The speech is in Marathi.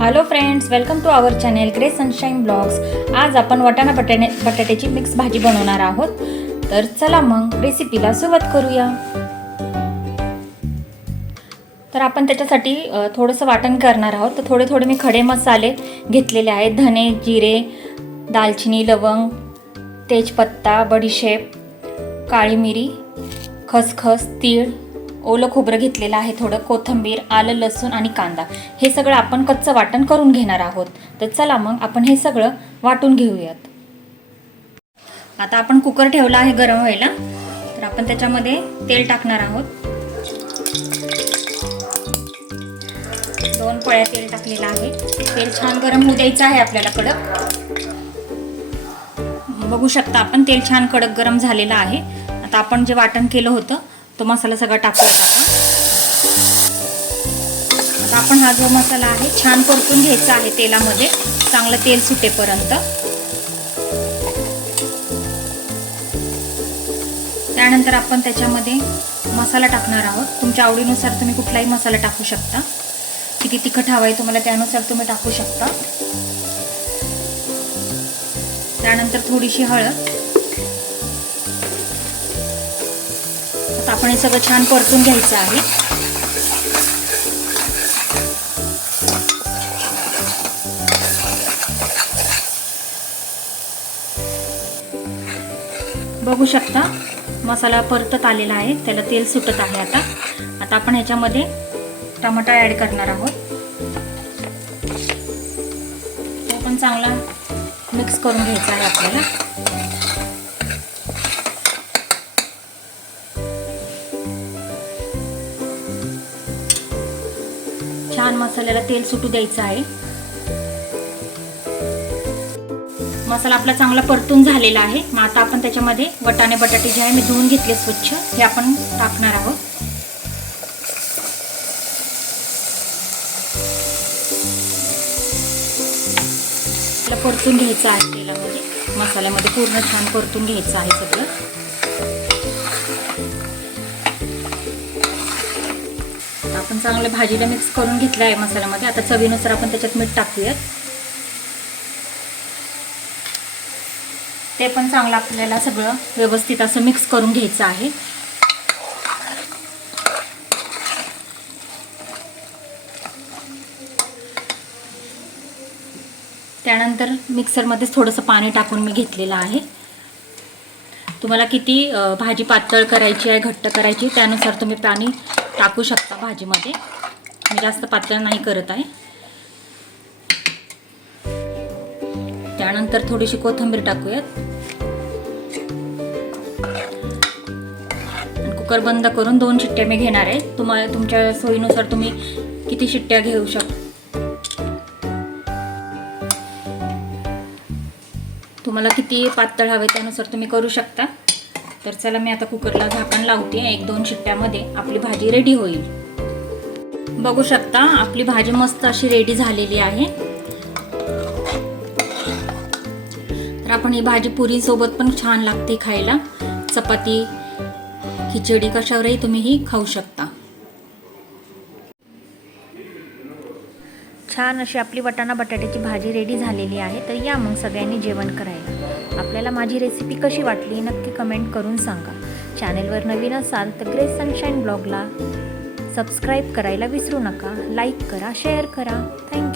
Hello friends welcome to our channel Grey Sunshine Blogs आज आपण वाटाणा बटाणे बटाट्याची मिक्स भाजी बनवणार आहोत. तर चला मग रेसिपीला सुरुवात करूया. तर आपण त्याच्यासाठी थोडंसं वाटण करणार आहोत. तर थोडे थोडे मी खडे मसाले घेतलेले आहेत. धने जिरे दालचिनी लवंग तेजपत्ता बडीशेप काळी मिरी खसखस तीळ ओलं खोबरं घेतलेलं आहे थोडं कोथिंबीर आलं लसूण आणि कांदा. हे सगळं आपण कच्चं वाटण करून घेणार आहोत. तर चला मग आपण हे सगळं वाटून घेऊयात. आता आपण कुकर ठेवला आहे गरम व्हायला. तर आपण त्याच्यामध्ये तेल टाकणार आहोत. दोन पळ्या तेल टाकलेलं आहे. तेल छान गरम होऊ द्यायचं आहे आपल्याला कडक. बघू शकता आपण तेल छान कडक गरम झालेलं आहे. आता आपण जे वाटण केलं होतं तो मसाला सगळा टाकूयात आता आता आपण हा जो मसाला आहे छान परतून घ्यायचा आहे तेलामध्ये. चांगलं तेल सुटेपर्यंत. त्यानंतर आपण त्याच्यामध्ये मसाला टाकणार आहोत. तुमच्या आवडीनुसार तुम्ही कुठलाही मसाला टाकू शकता. किती तिखट हवं आहे तुम्हाला त्यानुसार तुम्ही टाकू शकता. त्यानंतर थोडीशी हळद. आपण हे सगळं छान परतून घ्यायचं आहे. बघू शकता मसाला परतत आलेला आहे त्याला तेल सुटत आहे आता. आता आपण ह्याच्यामध्ये टमाटा ॲड करणार आहोत. तो पण चांगला मिक्स करून घ्यायचा आहे आपल्याला. छान मसाल्याला तेल सुटू द्यायचं आहे. मसाला आपला चांगला परतून झालेला आहे. मग आता आपण त्याच्यामध्ये वटाणे बटाटे जे आहे मी धुवून घेतले स्वच्छ. हे आपण टाकणार आहोत. परतून घ्यायचं आहे तेलामध्ये. मसाल्यामध्ये पूर्ण छान परतून घ्यायचं आहे सगळं. चांगलं भाजीला मिक्स करून घेतलं आहे मसाल्यामध्ये. आता चवीनुसार आपण त्याच्यात मीठ टाकूयात. ते पण चांगलं आपल्याला सगळं व्यवस्थित असं मिक्स करून घ्यायचं आहे. त्यानंतर मिक्सरमध्येच थोडंसं पाणी टाकून मी घेतलेलं आहे. तुम्हाला किती भाजी पातळ करायची आहे घट्ट करायची त्यानुसार तुम्ही पाणी टाकू शकता भाजीमध्ये. मी जास्त पातळ नाही करत आहे. त्यानंतर थोडीशी कोथिंबीर टाकूयात. कुकर बंद करून दोन शिट्ट्या मी घेणार आहे. तुम्हाला तुमच्या सोयीनुसार तुम्ही किती शिट्ट्या घेऊ शकता तुम्हाला किती पातळ हवे त्यानुसार तुम्ही करू शकता. तर चला मी आता कुकरला झाकण लावते. एक दोन शिट्ट्यामध्ये आपली भाजी रेडी होईल. बघू शकता आपली भाजी मस्त अशी रेडी झालेली आहे. तर आपण ही भाजी पुरी सोबत पण छान लागते खायला. चपाती खिचडी कशावरही तुम्ही ही खाऊ शकता. छान अशी आपली वटाणा बटाट्याची भाजी रेडी झालेली आहे. तर या मग सगळ्यांनी जेवण करायला. आपल्याला माझी रेसिपी कशी वाटली नक्की कमेंट करून सांगा. चॅनेलवर नवीन असाल तर ग्रेस सनशाईन ब्लॉगला सबस्क्राईब करायला विसरू नका. लाईक करा शेअर करा. थँक्यू